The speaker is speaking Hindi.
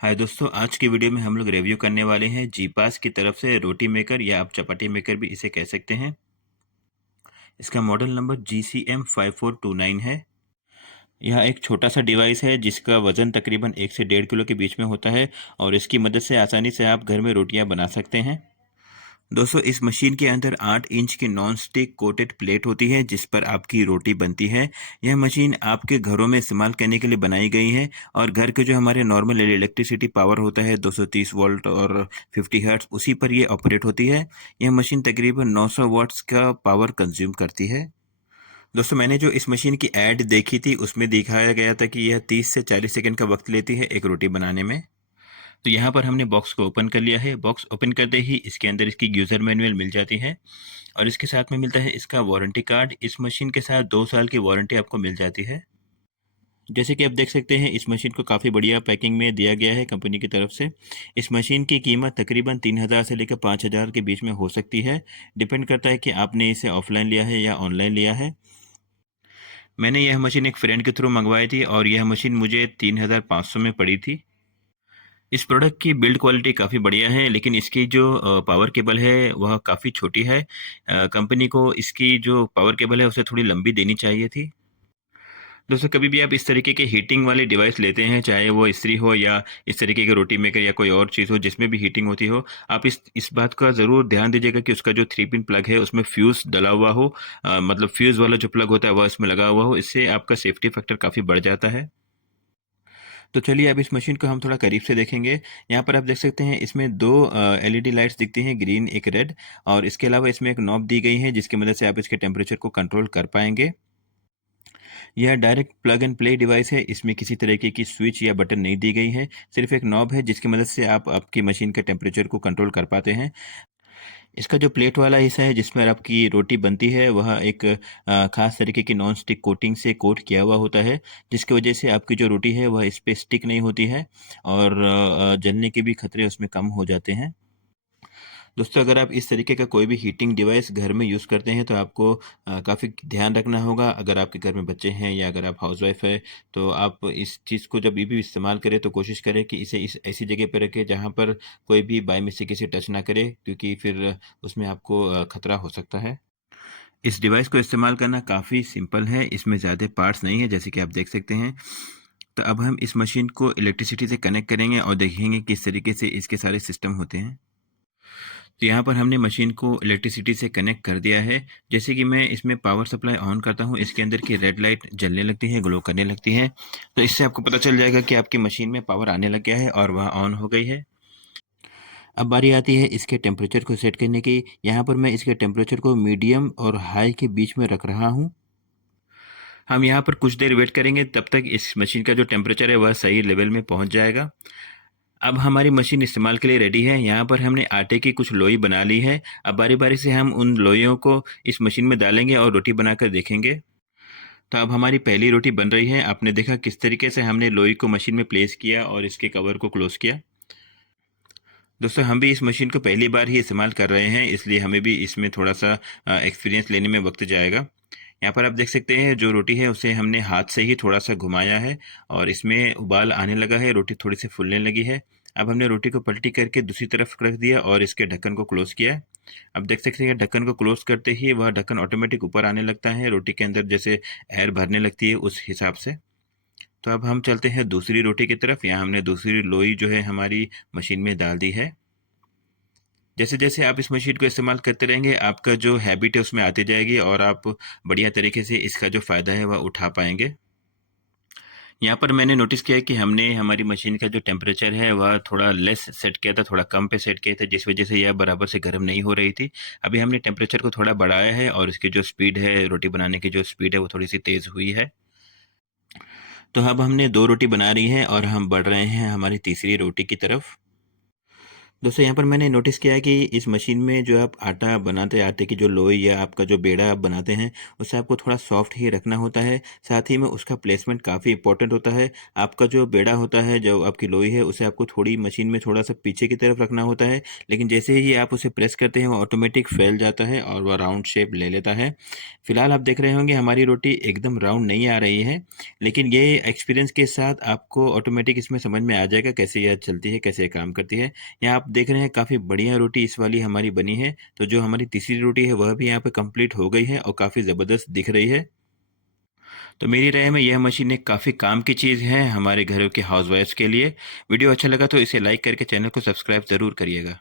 हाय दोस्तों, आज की वीडियो में हम लोग रिव्यू करने वाले हैं जीपास की तरफ से रोटी मेकर या आप चपाती मेकर भी इसे कह सकते हैं। इसका मॉडल नंबर GCM5429 है। यह एक छोटा सा डिवाइस है जिसका वज़न तकरीबन 1 से 1.5 किलो के बीच में होता है और इसकी मदद से आसानी से आप घर में रोटियां बना सकते हैं। दोस्तों, इस मशीन के अंदर 8 इंच की नॉन स्टिक कोटेड प्लेट होती है जिस पर आपकी रोटी बनती है। यह मशीन आपके घरों में इस्तेमाल करने के लिए बनाई गई है और घर के जो हमारे नॉर्मल इलेक्ट्रिसिटी पावर होता है 230 वोल्ट और 50 हर्ट्ज, उसी पर यह ऑपरेट होती है। यह मशीन तकरीबन 900 वाट्स का पावर कंज्यूम करती है। दोस्तों, मैंने जो इस मशीन की ऐड देखी थी उसमें दिखाया गया था कि यह 30 से 40 सेकंड का वक्त लेती है एक रोटी बनाने में। तो यहाँ पर हमने बॉक्स को ओपन कर लिया है। बॉक्स ओपन करते ही इसके अंदर इसकी यूज़र मैनुअल मिल जाती है और इसके साथ में मिलता है इसका वारंटी कार्ड। इस मशीन के साथ 2 साल की वारंटी आपको मिल जाती है। जैसे कि आप देख सकते हैं, इस मशीन को काफ़ी बढ़िया पैकिंग में दिया गया है कंपनी की तरफ से। इस मशीन की कीमत तकरीबन 3000 से लेकर 5000 के बीच में हो सकती है। डिपेंड करता है कि आपने इसे ऑफलाइन लिया है या ऑनलाइन लिया है। मैंने यह मशीन एक फ्रेंड के थ्रू मंगवाई थी और यह मशीन मुझे 3500 में पड़ी थी। इस प्रोडक्ट की बिल्ड क्वालिटी काफ़ी बढ़िया है, लेकिन इसकी जो पावर केबल है वह काफ़ी छोटी है। कंपनी को इसकी जो पावर केबल है उसे थोड़ी लंबी देनी चाहिए थी। दोस्तों, कभी भी आप इस तरीके के हीटिंग वाले डिवाइस लेते हैं, चाहे वो इस्त्री हो या इस तरीके के रोटी मेकर या कोई और चीज़ हो जिसमें भी हीटिंग होती हो, आप इस बात का ज़रूर ध्यान दीजिएगा कि उसका जो 3 पिन प्लग है उसमें फ्यूज़ डला हुआ हो। मतलब फ्यूज़ वाला जो प्लग होता है वह इसमें लगा हुआ हो। इससे आपका सेफ्टी फैक्टर काफ़ी बढ़ जाता है। तो चलिए अब इस मशीन को हम थोड़ा करीब से देखेंगे। यहाँ पर आप देख सकते हैं, इसमें 2 एलईडी लाइट्स दिखती हैं, ग्रीन एक रेड, और इसके अलावा इसमें एक नॉब दी गई है जिसकी मदद से आप इसके टेम्परेचर को कंट्रोल कर पाएंगे। यह direct plug and play device है। इसमें किसी तरीके की स्विच या बटन नहीं दी गई है, सिर्फ एक नॉब है जिसकी मदद से आप आपकी मशीन के टेम्परेचर को कंट्रोल कर पाते हैं। इसका जो प्लेट वाला हिस्सा है जिसमें आपकी रोटी बनती है वह एक खास तरीके की नॉन स्टिक कोटिंग से कोट किया हुआ होता है, जिसकी वजह से आपकी जो रोटी है वह इस पे स्टिक नहीं होती है और जलने के भी खतरे उसमें कम हो जाते हैं। दोस्तों, अगर आप इस तरीके का कोई भी हीटिंग डिवाइस घर में यूज़ करते हैं तो आपको काफ़ी ध्यान रखना होगा। अगर आपके घर में बच्चे हैं या अगर आप हाउसवाइफ है, तो आप इस चीज़ को जब भी इस्तेमाल करें तो कोशिश करें कि इसे इस ऐसी जगह पे रखें जहाँ पर कोई भी बाय मिस्टेक इसे टच ना करे, क्योंकि फिर उसमें आपको खतरा हो सकता है। इस डिवाइस को इस्तेमाल करना काफ़ी सिंपल है, इसमें ज़्यादा पार्ट्स नहीं है जैसे कि आप देख सकते हैं। तो अब हम इस मशीन को इलेक्ट्रिसिटी से कनेक्ट करेंगे और देखेंगे किस तरीके से इसके सारे सिस्टम होते हैं। तो यहाँ पर हमने मशीन को इलेक्ट्रिसिटी से कनेक्ट कर दिया है। जैसे कि मैं इसमें पावर सप्लाई ऑन करता हूँ, इसके अंदर की रेड लाइट जलने लगती है, ग्लो करने लगती है। तो इससे आपको पता चल जाएगा कि आपकी मशीन में पावर आने लग गया है और वह ऑन हो गई है। अब बारी आती है इसके टेम्परेचर को सेट करने की। यहाँ पर मैं इसके टेम्परेचर को मीडियम और हाई के बीच में रख रहा हूँ। हम यहाँ पर कुछ देर वेट करेंगे, तब तक इस मशीन का जो टेम्परेचर है वह सही लेवल में पहुँच जाएगा। अब हमारी मशीन इस्तेमाल के लिए रेडी है। यहाँ पर हमने आटे की कुछ लोई बना ली है। अब बारी-बारी से हम उन लोइयों को इस मशीन में डालेंगे और रोटी बनाकर देखेंगे। तो अब हमारी पहली रोटी बन रही है। आपने देखा किस तरीके से हमने लोई को मशीन में प्लेस किया और इसके कवर को क्लोज़ किया। दोस्तों, हम भी इस मशीन को पहली बार ही इस्तेमाल कर रहे हैं, इसलिए हमें भी इसमें थोड़ा-सा एक्सपीरियंस लेने में वक़्त जाएगा। यहाँ पर आप देख सकते हैं, जो रोटी है उसे हमने हाथ से ही थोड़ा-सा घुमाया है और इसमें उबाल आने लगा है, रोटी थोड़ी-सी फूलने लगी है। अब हमने रोटी को पलटी करके दूसरी तरफ रख दिया और इसके ढक्कन को क्लोज़ किया है। अब देख सकते हैं, ढक्कन को क्लोज़ करते ही वह ढक्कन ऑटोमेटिक ऊपर आने लगता है, रोटी के अंदर जैसे एयर भरने लगती है उस हिसाब से। तो अब हम चलते हैं दूसरी रोटी की तरफ। यहाँ हमने दूसरी लोई जो है हमारी मशीन में डाल दी है। जैसे-जैसे आप इस मशीन को इस्तेमाल करते रहेंगे, आपका जो हैबिट है उसमें आती जाएगी और आप बढ़िया तरीके से इसका जो फ़ायदा है वह उठा पाएँगे। यहाँ पर मैंने नोटिस किया कि हमने हमारी मशीन का जो टेम्परेचर है वह थोड़ा लेस सेट किया था, थोड़ा कम पे सेट किया था, जिस वज़ह से यह बराबर से गर्म नहीं हो रही थी। अभी हमने टेम्परेचर को थोड़ा बढ़ाया है और इसकी जो स्पीड है, रोटी बनाने की जो स्पीड है वो थोड़ी-सी तेज़ हुई है। तो अब हमने 2 रोटी बना ली हैं और हम बढ़ रहे हैं हमारी तीसरी रोटी की तरफ। दोस्तों यहाँ पर मैंने नोटिस किया है कि इस मशीन में जो आप आटा बनाते आटे की जो लोई या आपका जो बेड़ा आप बनाते हैं उसे आपको थोड़ा सॉफ्ट ही रखना होता है। साथ ही में उसका प्लेसमेंट काफ़ी इंपॉर्टेंट होता है। आपका जो बेड़ा होता है, जो आपकी लोई है, उसे आपको थोड़ी मशीन में थोड़ा सा पीछे की तरफ रखना होता है, लेकिन जैसे ही आप उसे प्रेस करते हैं वो ऑटोमेटिक फैल जाता है और वह राउंड शेप ले लेता है। फिलहाल आप देख रहे होंगे हमारी रोटी एकदम राउंड नहीं आ रही है, लेकिन ये एक्सपीरियंस के साथ आपको ऑटोमेटिक इसमें समझ में आ जाएगा कैसे यह चलती है, कैसे ये काम करती है। यहाँ आप देख रहे हैं काफ़ी बढ़िया रोटी इस वाली हमारी बनी है। तो जो हमारी तीसरी रोटी है वह भी यहाँ पे कंप्लीट हो गई है और काफ़ी ज़बरदस्त दिख रही है। तो मेरी राय में यह मशीन एक काफ़ी काम की चीज़ है हमारे घरों के हाउसवाइफ्स के लिए। वीडियो अच्छा लगा तो इसे लाइक करके चैनल को सब्सक्राइब ज़रूर करिएगा।